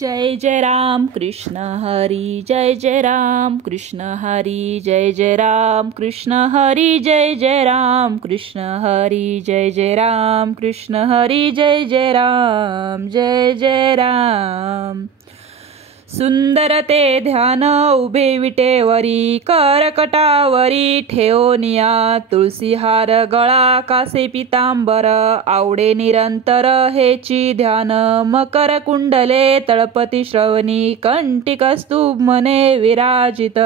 जय जय राम कृष्ण हरी जय जय राम कृष्ण हरी जय जय राम कृष्ण हरी जय जय राम कृष्ण हरी जय जय राम कृष्ण हरी जय जय राम जय जय राम। सुंदर ते ध्यान उभे विटेवरी करकटावरी ठेवनिया तुळसीहार गळा कासे पितांबर आवडे निरंतर हेची ध्यान मकर कुंडले तळपती श्रवणी कंटिकस्तुभ मने विराजित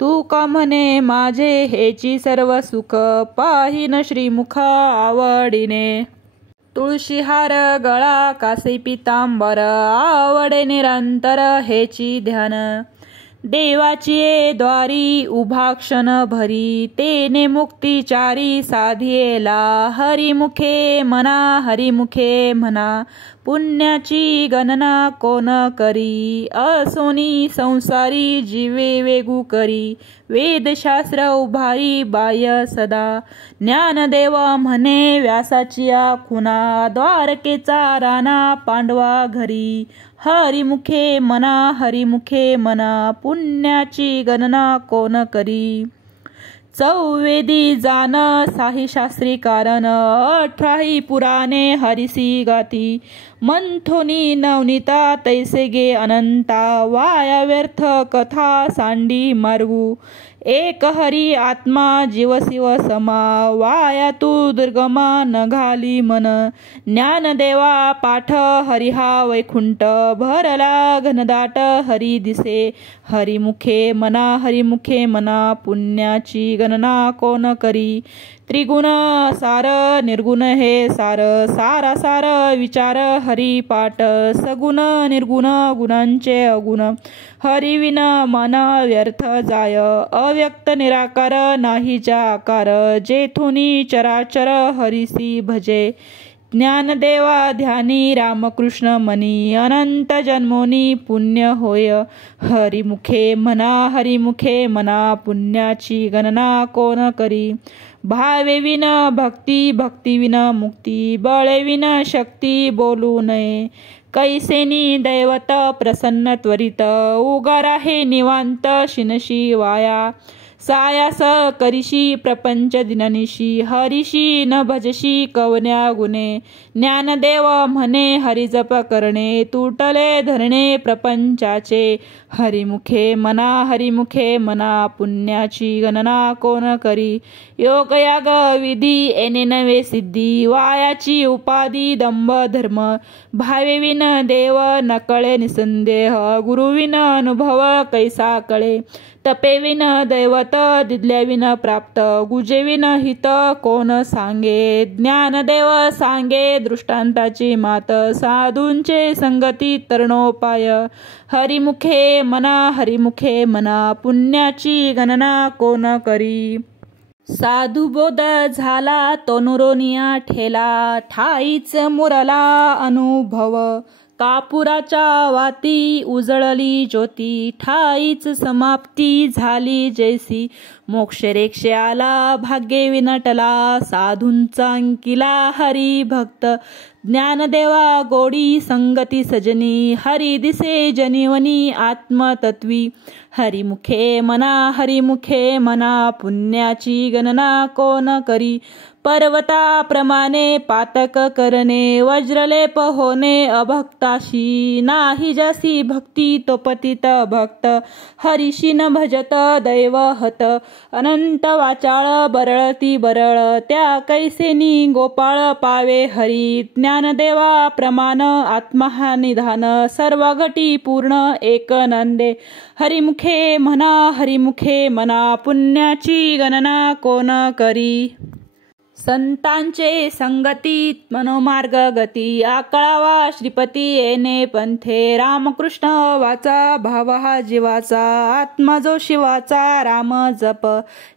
तू का म्हणे माझे हेची सर्व सुख पाहिन श्रीमुख आवडीने तुळशीहार गळा कासे पितांबर आवडे निरंतर हेची ध्यान देवाची द्वारी उभा क्षण भरी तेने मुक्तिचारी साधियेला हरिमुखे म्हणा पुण्याची गणना कोण करी असोनी संसारी जीवे वेगू करी वेदशास्त्र उभारी बाह्य सदा ज्ञानदेव म्हणे व्यासाची खुना द्वारकेचा राणा पांडवा घरी हरिमुखे म्हणा पुण्याची गणना कोण करी चौवेदी जान साही शास्त्री कारण 18 पुराणे हरिसी गाती मंथोनी नवनीता तैसे गे अनंता वाया व्यर्थ कथा सांडी मार्गू एक हरी आत्मा जीव शिव समा वाया तू दुर्गमा न घाली मन ज्ञानदेवा पाठ हरिहा वैकुंठ भरला घनदाट हरी दिसे हरिमुखे म्हणा पुण्याची गणना कोण करी त्रिगुण सार निर्गुण हे सार विचार हरी पाठ सगुण निर्गुण गुणांचे अगुण हरिविन मन व्यर्थ जाय अव्यक्त निराकार नाहीचा आकार जेथुनी चराचर हरिसी भजे ज्ञानदेवा ध्यानी रामकृष्ण मनी अनंत जन्मोनी पुण्य होय हरिमुखे म्हणा पुण्याची गणना कोण करी भावे विन भक्ती विन मुक्ती बळे विन शक्ती बोलू नये कैसेनी दैवत प्रसन्न त्वरित उगार आहे निवांत शिनशी वाया सायास करिशी प्रपंच दिननिशी हरिशी न भजशी कवन्या गुणे ज्ञानदेव म्हणे हरिजप करणे तुटले धरणे प्रपंचाचे हरिमुखे म्हणा पुण्याची गणना कोण करी योगयाग विधी येणे नवे सिद्धी वायाची उपाधी दंभ धर्म भावे विन देव नकळे निसंदेह गुरुविन अनुभव कैसा कळे तपे विन दैवत दिदल्या विन प्राप्त गुजे विन हित कोण सांगे ज्ञानदेव सांगे दृष्टांताची मात साधूंचे संगती तरणोपाय हरिमुखे म्हणा पुण्याची गणना कोण करी साधू बोध झाला तोनुरोनिया ठेला ठाईच मुरला अनुभव कापुराच्या वाती उजळली ज्योती ठाईच समाप्ती झाली जैसी मोक्षरेक्षे आला भाग्ये विनटला साधूंचा अंकिला हरी भक्त ज्ञानदेवा गोडी संगती सजनी हरी दिसे जनिवनी आत्मतत्वी हरिमुखे म्हणा पुण्याची गणना कोण करी पर्वताप्रमाणे पातक करणे वज्रलेप होणे अभक्ताशी नाही जासी भक्ती तो पतित भक्त हरिशी न भजत दैवहत अनंत वाचाळ बरळती बरळ त्या कैसेनी गोपाळ पावे हरी ज्ञानदेवा प्रमाण आत्महा निधान सर्व घटी पूर्ण एक नंदे हरिमुखे म्हणा पुण्याची गणना कोण करी संतांचे संगतीत मनोमार्ग गती आकळावा श्रीपती येणे पंथे रामकृष्ण वाचा भाव हा जीवाचा आत्मा जो शिवाचा राम जप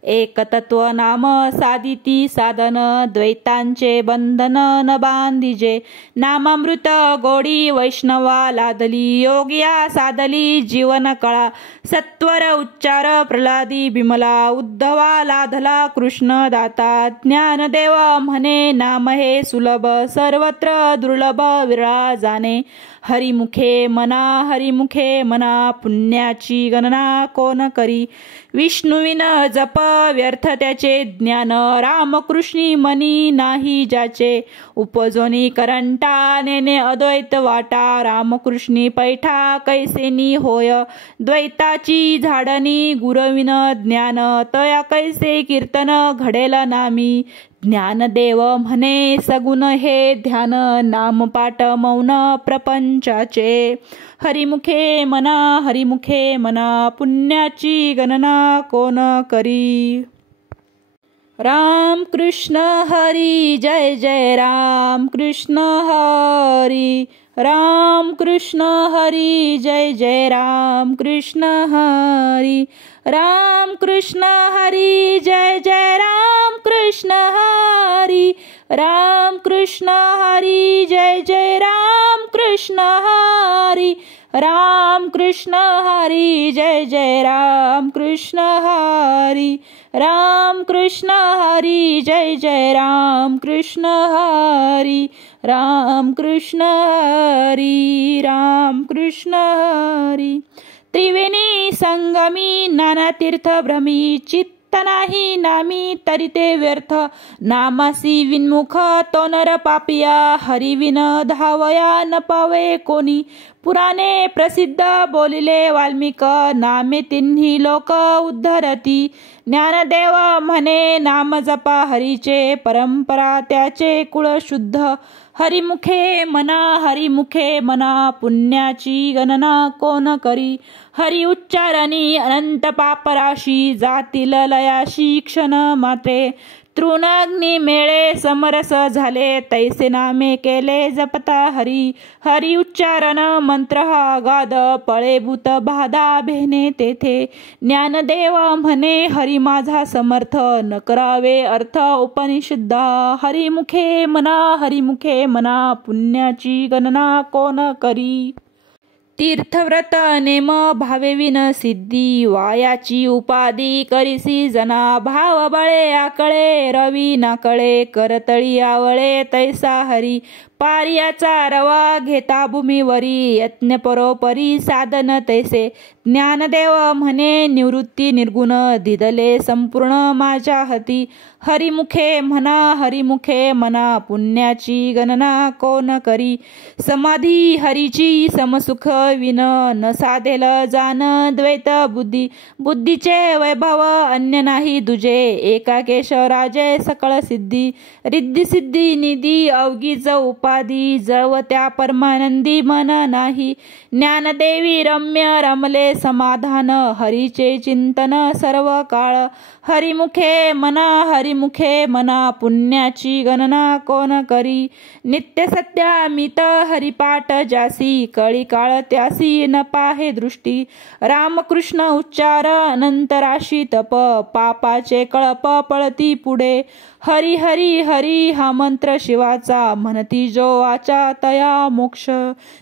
एक तत्व नाम साधिती साधन द्वैतांचे बंधन न बांधिजे नामामृत गोडी वैष्णवा लादली योगिया साधली जीवन कळा सत्वर उच्चार प्रल्हादी बिमला उद्धवा लाधला कृष्ण दाता ज्ञान ज्ञानदेव म्हणे नाम हे सुलभ सर्वत्र दुर्लभ विरळा जाणे. हरिमुखे मना पुण्याची गणना कोण करी. विष्णुविन जप व्यर्थ त्याचे ज्ञान रामकृष्णी मनी नाही ज्याचे. उपजोनी करंटा नेने अद्वैत वाटा रामकृष्णी पैठा कैसेनी होय. द्वैताची झाडणी गुरविन ज्ञान तया कैसे कीर्तन घडेल नामी. ज्ञानदेव म्हणे सगुण हे ध्यान नामपाठ मौन प्रपंचाचे. हरिमुखे मना पुण्याची गणना कोण करी. राम कृष्ण हरी जय जय राम कृष्ण हरी. राम कृष्ण हरी जय जय राम कृष्ण हरी. राम कृष्ण हरी जय जय राम कृष्ण हरी. राम कृष्ण हरी जय जय राम कृष्ण हरी. राम कृष्ण हरी जय जय राम कृष्ण हरी. राम कृष्ण हरी जय जय राम कृष्ण हरी. राम कृष्ण हरी. राम कृष्ण हरी. त्रिवेणी संगमी नाना तीर्थ भ्रमी चित्त नाही नामी तरी ते व्यर्थ. नामासी विन्मुख तो नर पापिया हरिविन धावया न पावे कोणी. पुराणे प्रसिद्ध बोलिले वाल्मिक नामे तिन्ही लोक उद्धरती. ज्ञानदेव म्हणे नाम जपा हरीचे परंपरा त्याचे कुळ शुद्ध. हरिमुखे मना पुण्याची गणना कोण करी. हरि उच्चारणी अनंत पापराशी जातील लयाशी क्षण मात्रे. तृणाग्नी मेळे समरस झाले तैसे नामे केले जपता हरी. हरि उच्चारण मंत्र हा गाद पळे भूत बाधा भेने तेथे. ज्ञानदेव म्हणे हरी माझा समर्थ न करावे अर्थ उपनिषद्धा. हरिमुखे मना पुण्याची गणना कोण करी. तीर्थव्रत नेम भावेविन सिद्धी वायाची उपाधी करिसी जना. भाव बळे आकळे रवी नाकळे करतळी आवळे तैसा हरी. पारियाचा रवा घेता भूमीवरी यत्न परोपरी साधन तैसे. ज्ञानदेव म्हणे निवृत्ती निर्गुण दिदले संपूर्ण माझ्या हाती. हरिमुखे मना पुण्याची गणना कोण करी. समाधी हरीची समसुख विन न साधेल जान द्वैत बुद्धी. बुद्धीचे वैभव अन्य नाही दुजे एकाकेश राजे सकळ सिद्धी. रिद्धी सिद्धी निधी अवघीच उपाधी जव त्या परमानंदी मन नाही. ज्ञानदेवी रम्य रमले समाधान हरीचे चिंतन सर्व काळ. हरिमुखे मना पुण्याची गणना कोण करी. नित्य सत्यामित हरिपाठ जासी कळी काळ त्यासी न पाहे दृष्टी. रामकृष्ण उच्चार अनंतराशी तप पापाचे कळप पळती पुढे. हरी हरी हरी हा मंत्र शिवाचा म्हणती जो वाचा तया मोक्ष.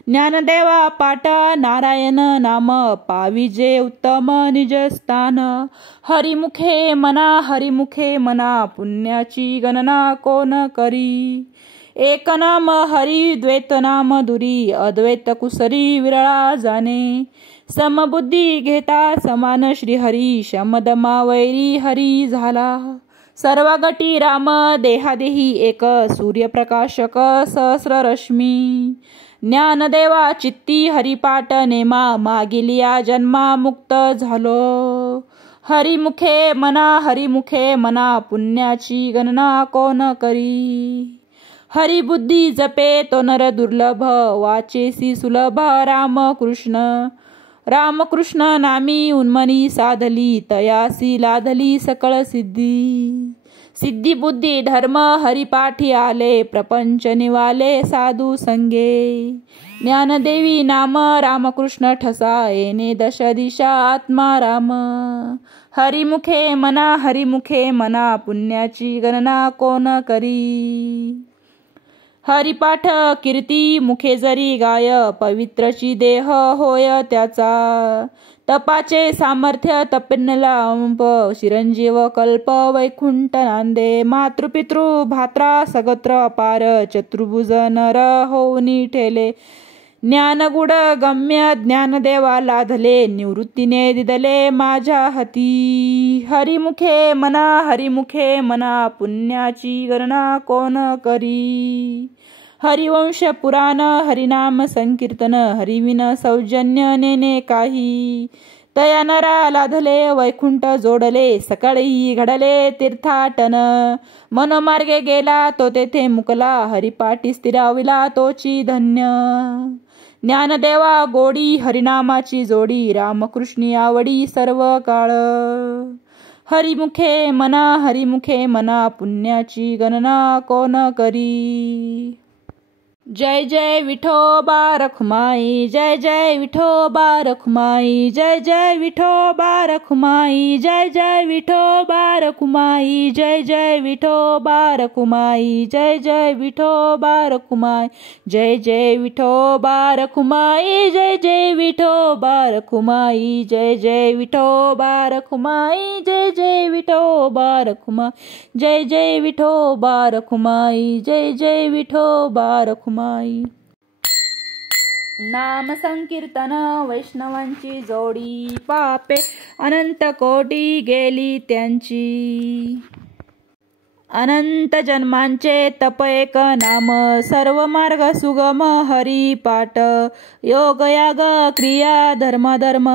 ज्ञानदेवा पाठ नारायण नाम पाविजे उत्तम निज स्थान. हरिमुखे मना पुण्याची गणना कोण करी. एक नाम हरी द्वैत नाम दुरी अद्वैत कुसरी विरळा जाणे. समबुद्धी घेता समान श्रीहरी शमदमा वैरी हरी झाला. सर्व गटी राम देहादेही एक सूर्यप्रकाशक सहस्र रश्मी. ज्ञानदेवा चित्ती हरिपाठ नेमा मागिलिया जन्मा मुक्त झालो. हरिमुखे मना पुण्याची गणना कोण करी. हरिबुद्धी जपे तो नर दुर्लभ वाचेसी सुलभ. रामकृष्ण नामी उन्मनी साधली तयासी लाधली सकळ सिद्धी. सिद्धी बुद्धी धर्म हरिपाठी आले प्रपंच निवाले साधू संगे. ज्ञानदेवी नाम रामकृष्ण ठसा येणे दश दिशा आत्मा राम. हरिमुखे मना पुण्याची गणना कोण करी. हरिपाठ कीर्ती मुखे जरी गाय, पवित्रची देह होय त्याचा. तपाचे सामर्थ्य तपनला अंप, चिरंजीव कल्प वैकुंठ नांदे. मातृपितृ भात्रा सगत्र अपार, चतुर्भुज नर होऊनी ठेले. ज्ञानगुड गम्य ज्ञानदेवा लाधले, निवृत्तीने दिदले माझ्या हाती. हरिमुखे मना पुण्याची गणना कोण करी. हरिवंश पुराण हरिनाम संकीर्तन, हरिविन सौजन्य नेने काही. तया नरा लाधले वैकुंठ जोडले, सकाळी घडले तीर्थाटन. मनोमार्गे गेला तो तेथे मुकला, हरिपाठी स्थिराविला तोची धन्य. ज्ञानदेवा गोडी हरिनामाची जोडी, रामकृष्णी आवडी सर्व काळ. हरिमुखे मना पुण्याची गणना कोण करी. जय जय विठोबा रखुमाई, जय जय विठोबा रखुमाई, जय जय विठोबा रखुमाई, जय जय विठोबा रखुमाई, जय जय विठोबा रखुमाई, जय जय विठोबा रखुमाई, जय जय विठोबा रखुमाई, जय जय विठोबा रखुमाई, जय जय विठोबा रखुमाई, जय जय विठोबा रखुमाई, जय जय विठोबा रखुमाई, जय जय विठोबा रखुमाई. नाम संकीर्तन वैष्णवांची जोडी, पापे अनंत कोटी गेली त्यांची. अनंत जन्मांचे तप एक नाम, सर्व मार्ग सुगम हरिपाठ. योग याग क्रिया धर्म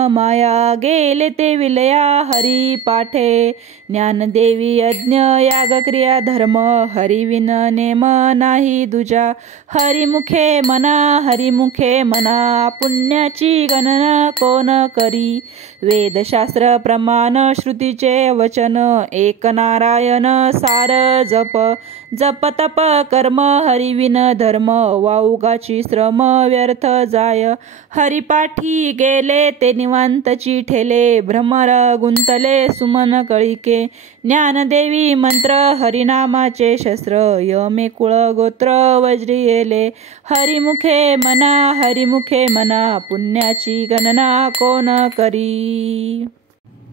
माया, गेले ते विलया हरिपाठे. ज्ञानदेवी यज्ञ याग क्रिया धर्म, हरिविन नेम नाही दुजा. हरिमुखे मना पुण्याची गणना कोण करी. वेदशास्त्र प्रमाण श्रुतीचे वचन, एक नारायण सार जप तप कर्म, हरिविन धर्म वाउगाची श्रम व्यर्थ जाय. हरिपाठी गेले ते निवांतची ठेले, भ्रमर गुंतले सुमन कळिके. ज्ञानदेवी मंत्र हरिनामाचे शस्त्र, यमे कुळ गोत्र वज्री येले. हरिमुखे मना पुण्याची गणना कोण करी.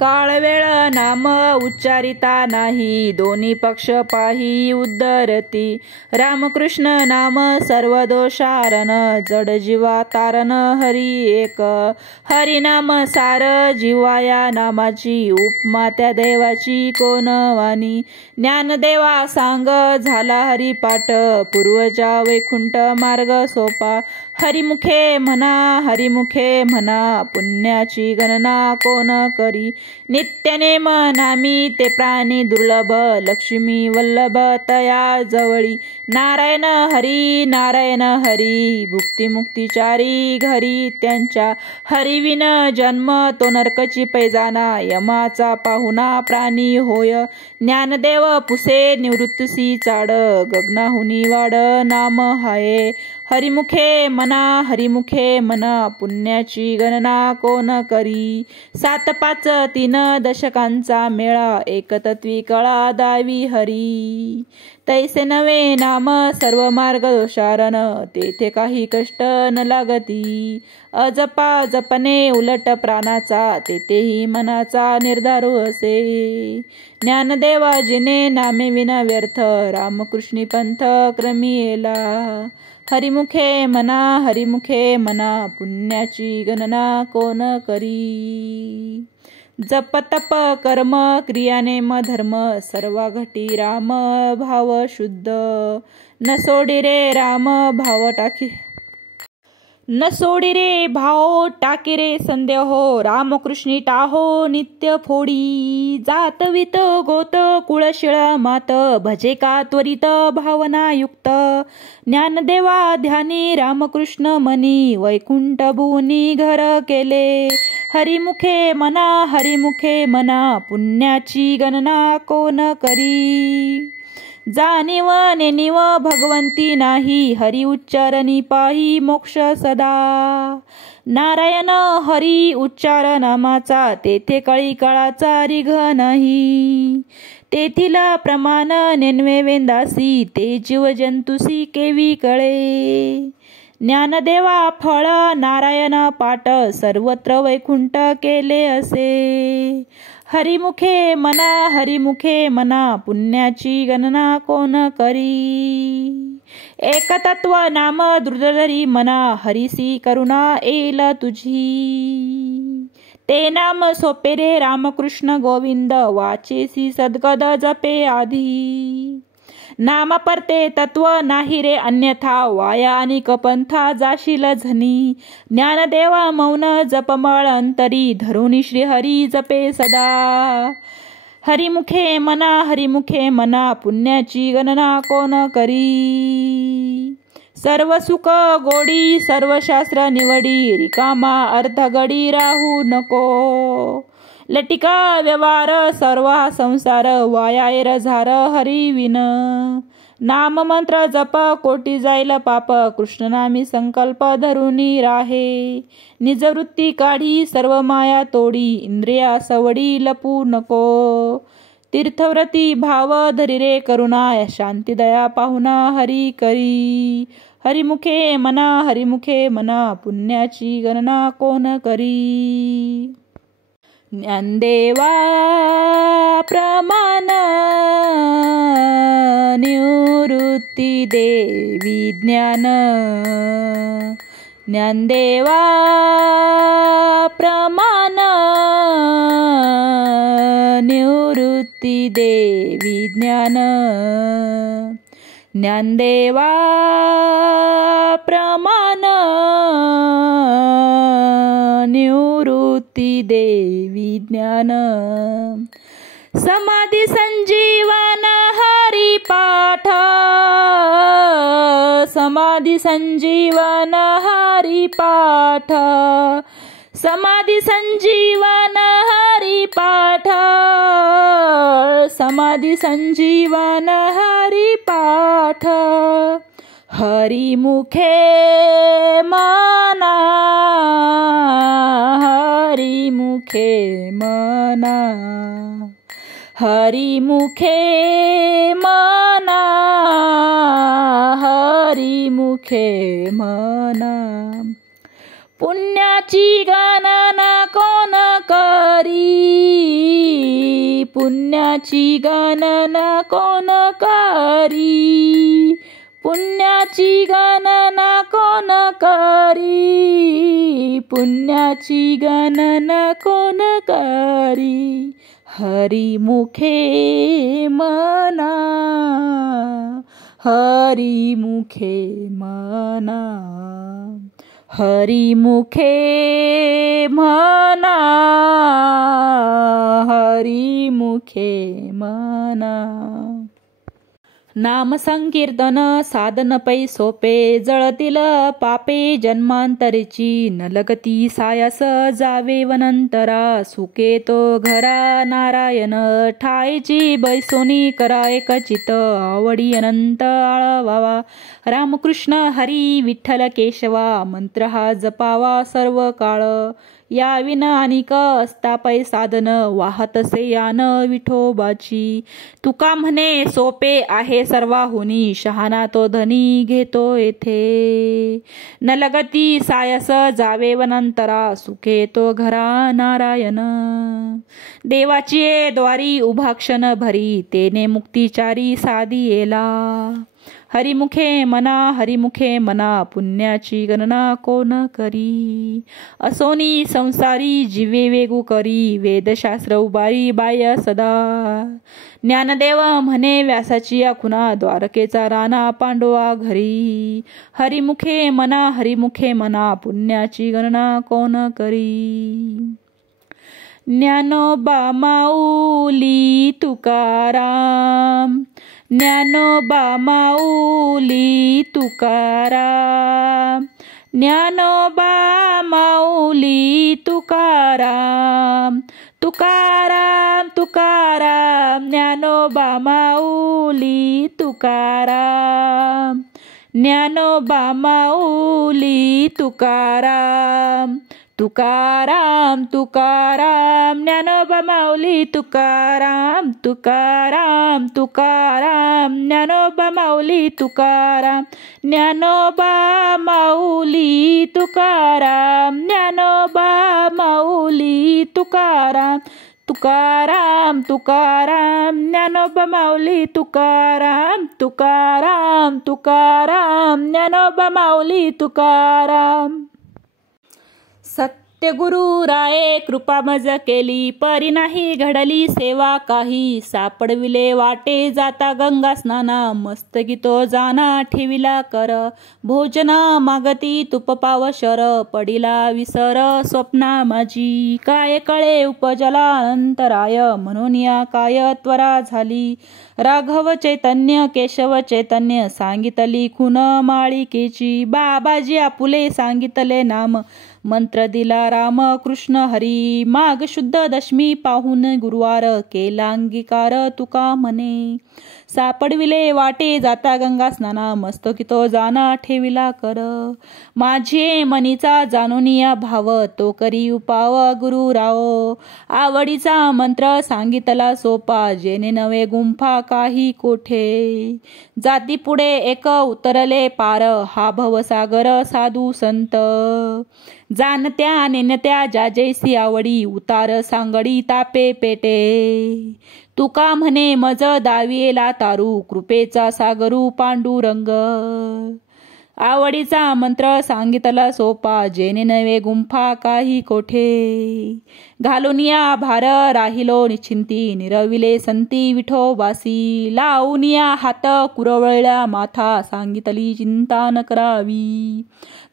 काळ वेळ नाम उच्चारिता नाही, दोन्ही पक्ष पाही उद्धरती. रामकृष्ण नाम सर्व दोषारण, जड जीवा तारण हरी एक. हरिनाम सार जीवाया नामाची, उपमा त्या देवाची कोण वाणी. ज्ञानदेवा सांग झाला हरिपाठ, पूर्वजा वैकुंठ मार्ग सोपा. हरिमुखे म्हणा पुण्याची गणना कोण करी. नित्यनेम नामी ते प्राणी दुर्लभ, लक्ष्मी वल्लभ तया जवळी. नारायण हरी भुक्ती मुक्तीचारी घरी त्यांच्या. हरिविन जन्म तो नरकची पैजाना, यमाचा पाहुणा प्राणी होय. ज्ञानदेव पुसे निवृत्तीसी चाड, गगनाहुनी वाड नाम हाये. हरिमुखे मना पुण्याची गणना कोण करी. 7-5-3 दशकांचा मेळा, एकतत्वी कळा दावी हरी. तैसे नवे नाम सर्व मार्ग दोषारण, तेथे काही कष्ट न लागती. अजपा जपणे उलट प्राणाचा, तेथेही मनाचा निर्धारू असे. ज्ञानदेवा जिने नामे विना व्यर्थ, रामकृष्णी पंथ क्रमी येला. हरिमुखे मना पुण्याची गणना कोण करी. जप तप कर्म क्रिया नेम धर्म, सर्व घटी राम भाव शुद्ध. न सोडी रे राम भाव टाकी, न सोडी रे भाव टाकी रे संदेह. रामकृष्णी टाहो नित्य फोडी. जातवित गोत कुळशिळ मात, भजे का त्वरित भावना युक्त. ज्ञानदेवा ध्यानी रामकृष्ण मनी, वैकुंठ भुवनी घर केले. हरिमुखे मना पुण्याची गणना कोण करी. जाणीव नेणीव भगवंती नाही, हरी उच्चारणी पाही मोक्ष सदा. नारायण हरी उच्चार नामाचा, तेथे कळी काळाचा रिघ नाही. तेथील प्रमाण नेनवे वेंदासी, ते जीव जंतुसी केवी कळे. ज्ञानदेवा फळ नारायण पाठ, सर्वत्र वैकुंठ केले असे. हरिमुखे मना, हरिमुखे मना, पुण्याची गणना कोण करी. एकतत्व नाम द्रुतधरी मना, हरिसी करुणा येईल तुझी. ते नाम सोपे रे रामकृष्ण गोविंद, वाचेसी सद्गद जपे आधी. नाम परते तत्व नाही रे अन्यथा, वाया आणि कपंथा जाशील झनी. ज्ञानदेवा मौन जपमळ अंतरी, धरुनी श्री हरी जपे सदा. हरिमुखे मना, हरिमुखे मना, पुण्याची गणना कोण करी. सर्व सुख गोडी, सर्व शास्त्र निवडी, रिकामा अर्धगडी राहू नको. लटिका व्यवहार सर्व हा संसार, वाया झार हरी विन. नाम मंत्र जप कोटी जाईल पाप, कृष्णनामी संकल्प धरुनी राहे. निजवृत्ती काढी सर्व माया तोडी, इंद्रिया सवडी लपू नको. तीर्थव्रती भाव धरी रे करुणा, शांती दया पाहुणा हरी करी. हरिमुखे मना, हरिमुखे मना, पुण्याची गणना कोण करी. ज्ञानदेवा प्रमाण निवृत्ती देवी ज्ञान. ज्ञानदेवा प्रमाण निवृत्ती देवी ज्ञान. ज्ञानदेवा प्रमाण निवृत्ती देवी ज्ञान. समाधी संजीवन हरी पाठ, समाधी संजीवन हरी पाठ. समाधी संजीवन हरी पाठ, समाधी संजीवन हरी पाठ. हरिमुखे मना, हरिमुखे मना, हरिमुखे मना, हरिमुखे मना. पुण्याची गणना कोण करी, पुण्याची गणना कोण करी. पुण्याची गणना कोण करी, पुण्याची गणना कोण करी. हरिमुखे मना, हरिमुखे मना, हरिमुखे मना, हरिमुखे मना. नाम संकीर्तन साधन पै सोपे, जळतील पापे जन्मांतरीची. न लगती सायास जावे वनंतरा, सुके तो घरा नारायण. ठाईची बैसोनी करा एकचित, आवडी अनंत आळवावा. रामकृष्ण हरी विठ्ठल केशवा, मंत्र हा जपावा सर्व काळ. या विन अनिक असता पै साधन, वाहतसे यान विठोबाची. तुका म्हणे सोपे आहे सर्वाहुनी, शहाणा तो धनी घेतो येथे. न लगती सायस जावे वनांतरा, सुखे तो घरा नारायण. देवाची द्वारी उभा क्षण भरी, तेने मुक्तिचारी साधी येला. हरिमुखे मना, हरिमुखे मना, पुण्याची गणना कोण करी. असोनी संसारी जीवे वेगू करी, वेदशास्त्र उबारी बाह्य सदा. ज्ञानदेव म्हणे व्यासाची खुना, द्वारकेचा राणा पांडवा घरी. हरिमुखे मना, हरिमुखे मना, पुण्याची गणना कोण करी. ज्ञानोबा माऊली तुकाराम, ज्ञानोबा माऊली तुकाराम. ज्ञानोबा माऊली तुकाराम, तुकाराम तुकाराम. ज्ञानोबा माऊली तुकाराम, ज्ञानोबा माऊली तुकाराम. तुकाराम तुकाराम ज्ञानोबा माऊली तुकाराम तुकाराम तुकाराम ज्ञानोबा माऊली तुकाराम ज्ञानोबा माऊली तुकाराम ज्ञानोबा माऊली तुकाराम तुकाराम तुकाराम ज्ञानोबा माऊली तुकाराम तुकाराम तुकाराम ज्ञानोबा माऊली तुकाराम. सत्यगुरु राये कृपा मज केली परी नाही घडली सेवा काही सापडविले वाटे जाता गंगा स्नाना मस्तकी तो जाना ठेविला कर भोजना मागती तुप पावशर पडिला विसर स्वप्ना माझी काय कळे उपजला अंतराय म्हणून या काय त्वरा झाली राघव चैतन्य केशव चैतन्य सांगितली खुन माळिकेची बाबाजी आपुले सांगितले नाम मंत्र दिला राम कृष्ण हरी माघ शुद्ध दशमी पाहून गुरुवार केला अंगीकार तुका म्हणे सापडविले वाटे जाता गंगा स्नाना मस्तकी तो जाना ठेविला कर माझे मनीचा जाणूनिया भाव तो करी उपाव गुरु राव आवडीचा मंत्र सांगितला सोपा जेणे नवे गुंफा काही कोठे जाती पुढे एक उतरले पार हा भवसागर साधू संत जाणत्या नेनत्या ज्या जैसी आवडी उतार सांगडी तापे पेटे तुका म्हणे मज दावियेला तारू कृपेचा सागरू पांडुरंग आवडीचा मंत्र सांगितला सोपा जेणे नवे गुंफा काही कोठे घालून या भार राहिलो निश्चिंती निरविले संती विठोबासी लावून या हात कुरवळल्या माथा सांगितली चिंता न करावी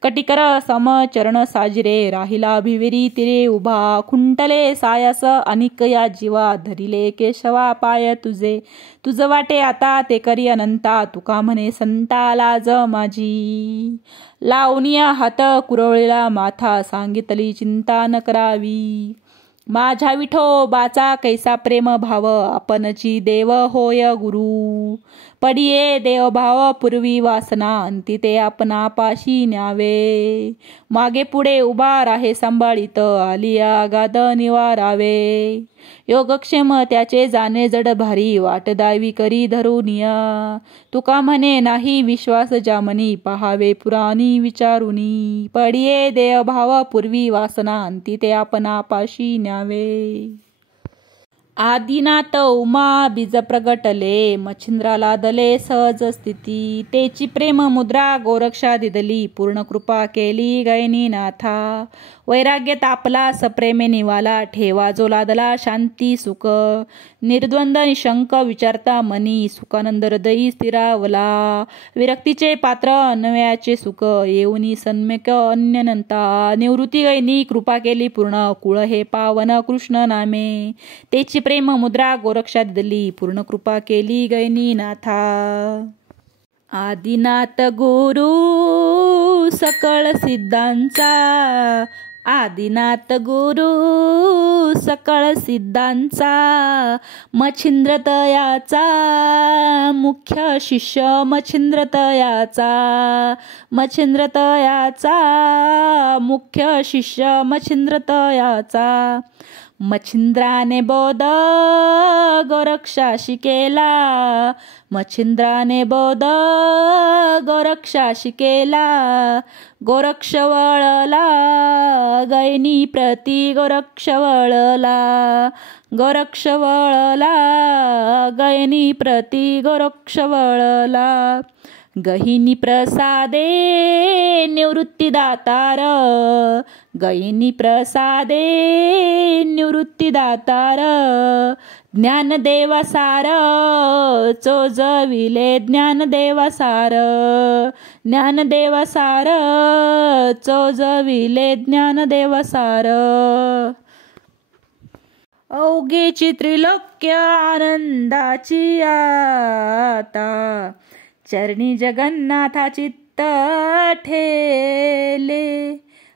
कटिकर समचरण साजिरे राहिला भिवेरी तिरे उभा खुंटले सायास अनिक या जीवा धरिले केशवा पाय तुझे तुझ वाटे आता ते करी अनंता तुका म्हणे संता लाज माझी लावणिया हात कुरवळीला माथा सांगितली चिंता न करावी माझ्या विठोबाचा कैसा प्रेम भाव आपणची देव होय गुरु पडिये देवभाव पूर्वी वासना अंती ते आपणा पाशी न्यावे मागे पुढे उभा राहे सांभाळीत आलिया गाद निवारावे योगक्षेम त्याचे जाणे जड भारी वाट दावी करी धरुनिया तुका म्हणे नाही विश्वास जामनी पहावे पुराणी विचारुनी पडिये देवभाव पूर्वी वासना अंती ते आपणा पाशी न्यावे आदिनाथ उमा बीज प्रगटले मच्छिंद्राला दले सहज स्थिती तेची प्रेम मुद्रा गोरक्षा दिदली पूर्ण कृपा केली गैनी नाथा वैराग्य तापला सप्रेमे निवाला ठेवा जो लादला शांती सुख निर्द्वंद निशंक विचारता मनी सुखानंद हृदयी स्थिरावला विरक्तीचे पात्र अन्वयाचे सुख येऊनी सन्मेक अन्यनंता निवृत्ती गैनी कृपा केली पूर्ण कुळ हे पावन कृष्ण नामे तेची प्रेम मुद्रा गोरक्षा दिदली पूर्ण कृपा केली गैनी नाथा आदिनाथ गुरु सकळ सिद्धांचा आदिनाथ गुरु सकळ सिद्धांचा मच्छिंद्र तयाचा मुख्य शिष्य मच्छिंद्र तयाचा मच्छिंद्र तयाचा मुख्य शिष्य मच्छिंद्र तयाचा मच्छिंद्राने बोध गोरक्षा शिकेला मच्छिंद्राने बोध गोरक्षा शिकेला गोरक्ष वळला गैनी प्रती गोरक्ष वळला गोरक्ष वळला गैनी प्रती गोरक्ष वळला गहिनी प्रसादे निवृत्तीदातार गहिनी प्रसादे निवृत्तीदातार ज्ञानदेवासार चोजविले ज्ञानदेवासार ज्ञानदेवासार चोजविले ज्ञानदेवासार अवघेची त्रिलोक्य आनंदाची आता चरणी जगन्नाथा चित्त ठेले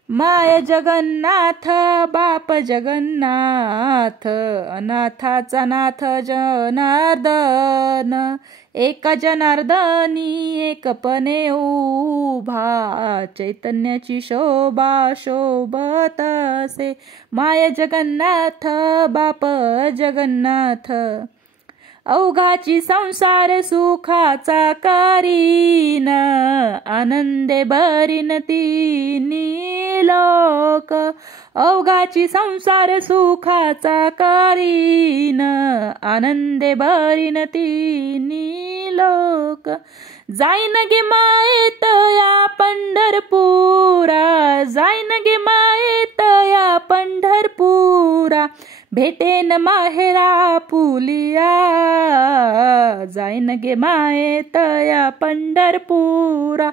माय जगन्नाथ बाप जगन्नाथ अनाथाचा नाथ जनार्दन एका जनार्दनी एकपणे उभा चैतन्याची शोभा शोभत जासे माय जगन्नाथ बाप जगन्नाथ अवघाची संसार सुखाचा करीन आनंदे भरीन तिन्ही लोक अवघाची संसार सुखाचा करीन आनंदे भरीन तिन्ही लोक जाईन गे मायेत या पंढरपुरा जाईन गे मायेत या पंढरपुरा भेटेन माहेरा पुलिया जाईन गे मायेत या पंढरपुरा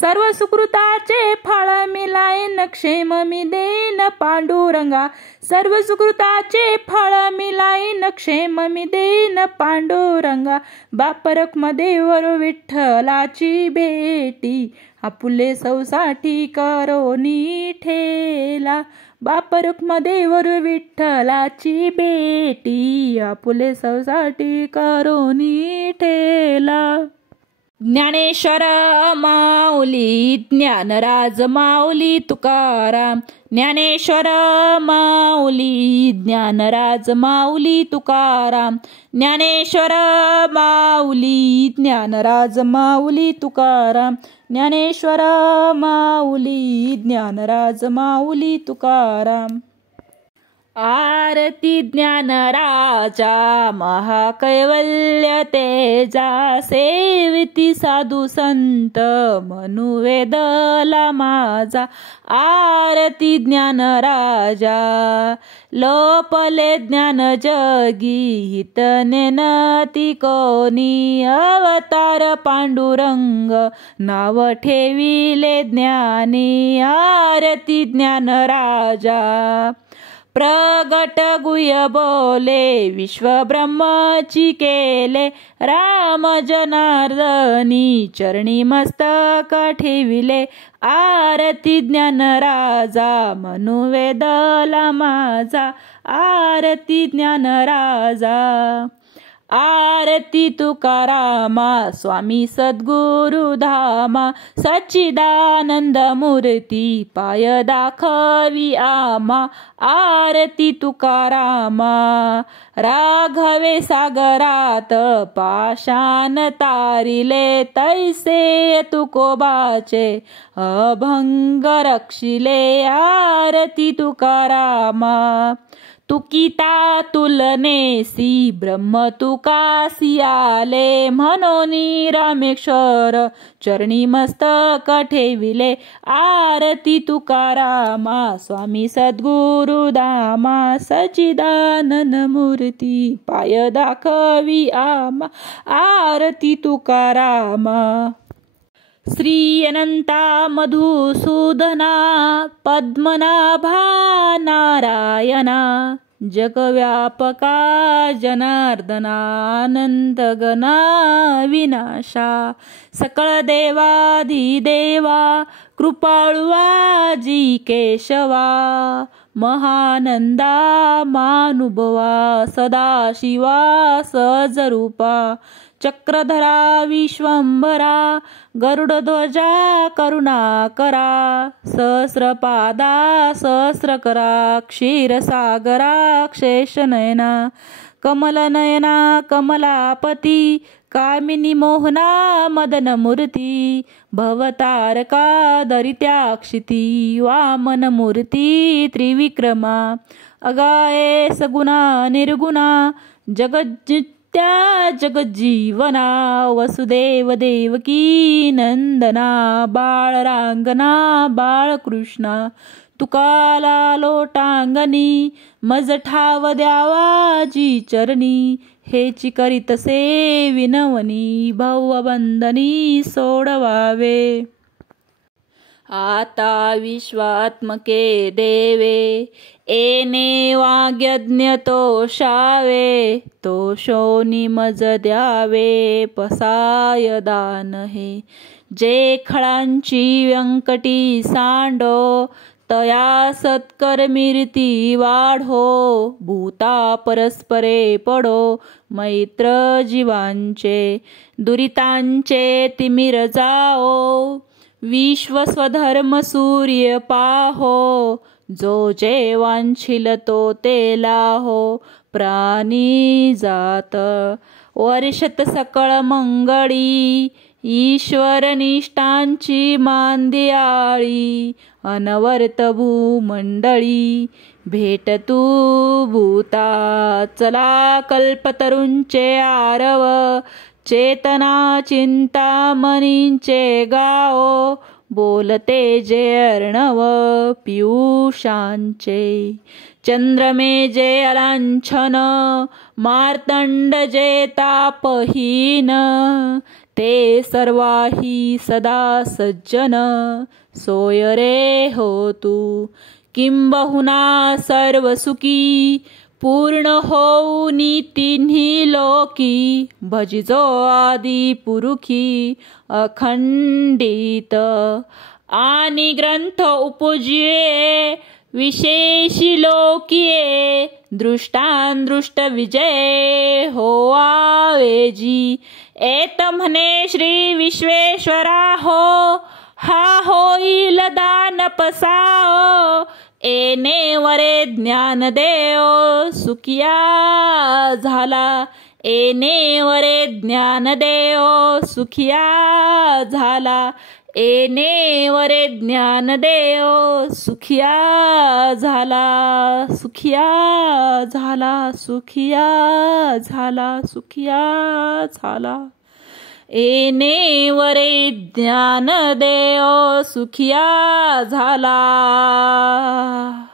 सर्व सुकृताचे फळ मिलाईन क्षेम मी देईन पांडुरंगा सर्व सुकृताचे फळ मिलाईन क्षेम मी देईन पांडुरंगा बाप रखुमादेवर विठ्ठलाची भेटी आपुले सौसाठी करोनी ठेला बाप रखुमादेवर विठ्ठलाची भेटी आपुले सौसाठी करोनी ठेला ज्ञानेश्वर माऊली ज्ञानराज माऊली तुकाराम ज्ञानेश्वर माऊली ज्ञानराज माऊली तुकाराम ज्ञानेश्वर माऊली ज्ञानराज माऊली तुकाराम ज्ञानेश्वर माऊली ज्ञानराज माऊली तुकाराम आरती ज्ञानराजा महाकैवल्य तेजा सेविती साधू संत मनुवेदला माझा आरती ज्ञानराजा लोपले ज्ञान जगी हितने नती कोणी अवतार पांडुरंग नाव ठेविले ज्ञानी आरती ज्ञानराजा प्रगट गुह्य बोले विश्व ब्रह्मची केले राम जनार्दनी चरणी मस्तक ठेविले आरती ज्ञानराजा मनुवेदला माझा आरती ज्ञानराजा आरती तुकारामा स्वामी सद्गुरु धामा सच्चिदानंद मूर्ती पाय दाखवी आमा आरती तुकारामा राघवे सागरात पाषाण तारिले तैसे तुकोबाचे अभंग रक्षिले आरती तुकारामा तुकिता तुलनेसी ब्रह्म तुकासी आले म्हणोनी रामेश्वर चरणी मस्तक ठेविले आरती तुकारामा स्वामी सद्गुरु धामा सच्चिदानंद मूर्ती पाय दाखवी आमा आरती तुकारामा श्री अनंता मधुसूदना पद्मनाभा नारायणा जगव्यापका जनार्दना अनंत गणा विनाशा सकळ देवाधिदेवा कृपाळुआ जी केशवा महानंदा मानुभवा सदाशिवा सहजरूपा चक्रधरा विश्वंभरा गरुडध्वजा करुणाकरा सहस्रपादा सहस्रकरा क्षीरसागरा शेषनयना कमलनयना कमलापती कामिनी मोहना मदनमूर्ती भवतारका दरित्याक्षिती वामनमूर्ती त्रिविक्रमा अगाये सगुणा निर्गुणा जगज्जित्या जगज्जीवना वसुदेव देवकी नंदना बाळरांगना बाळकृष्णा तुकाला लोटांगणी मज ठाव द्यावा जी चरणी हेची करीतसे विनवनी भवबंधनी सोडवावे आता विश्वात्मके देवे एने वाग्यज्ञ तोषावे तोषोनी मज द्यावे पसाय दान हे जे खळांची व्यंकटी सांडो तया सत्कर्मिरती वाढो भूता परस्परे पडो मैत्र जीवांचे दुरितांचे तिमिर जाओ विश्व स्वधर्म सूर्य पाहो जो जे वांछिल तो तेला हो प्राणी जात। वर्षत सकळ मंगळी ईश्वर निष्ठांची मांदियाळी। अनवर्त भूमंडळी भेट तू भूता। चला कल्पतरूंचे आरव चेतना चिंतामणींचे गाओ। बोलते जे अर्णव पियुषांचे। चंद्रमे जे अलांछन मार्तंड जे तापहीन। ते सर्वाही सदा सज्जन सोय रे हो तू। किंबहुना सर्व सुखी पूर्ण होऊनी तिन्ही लोकी। भजिजो आदि पुरुषी अखंडित। आणि ग्रंथ उपजिये विशेषी लोकिये। दृष्टांदृष्ट विजय होवावेजी। एत म्हणे श्री विश्वेश्वरा हो हा होईल दानपसाओ। एने वरे ज्ञान देओ सुखिया झाला। एने वरे ज्ञान देओ सुखिया झाला। एने वरे ज्ञान देओ सुखिया झाला। सुखिया झाला सुखिया झाला सुखिया झाला। एने वरे ज्ञान देओ सुखिया झाला।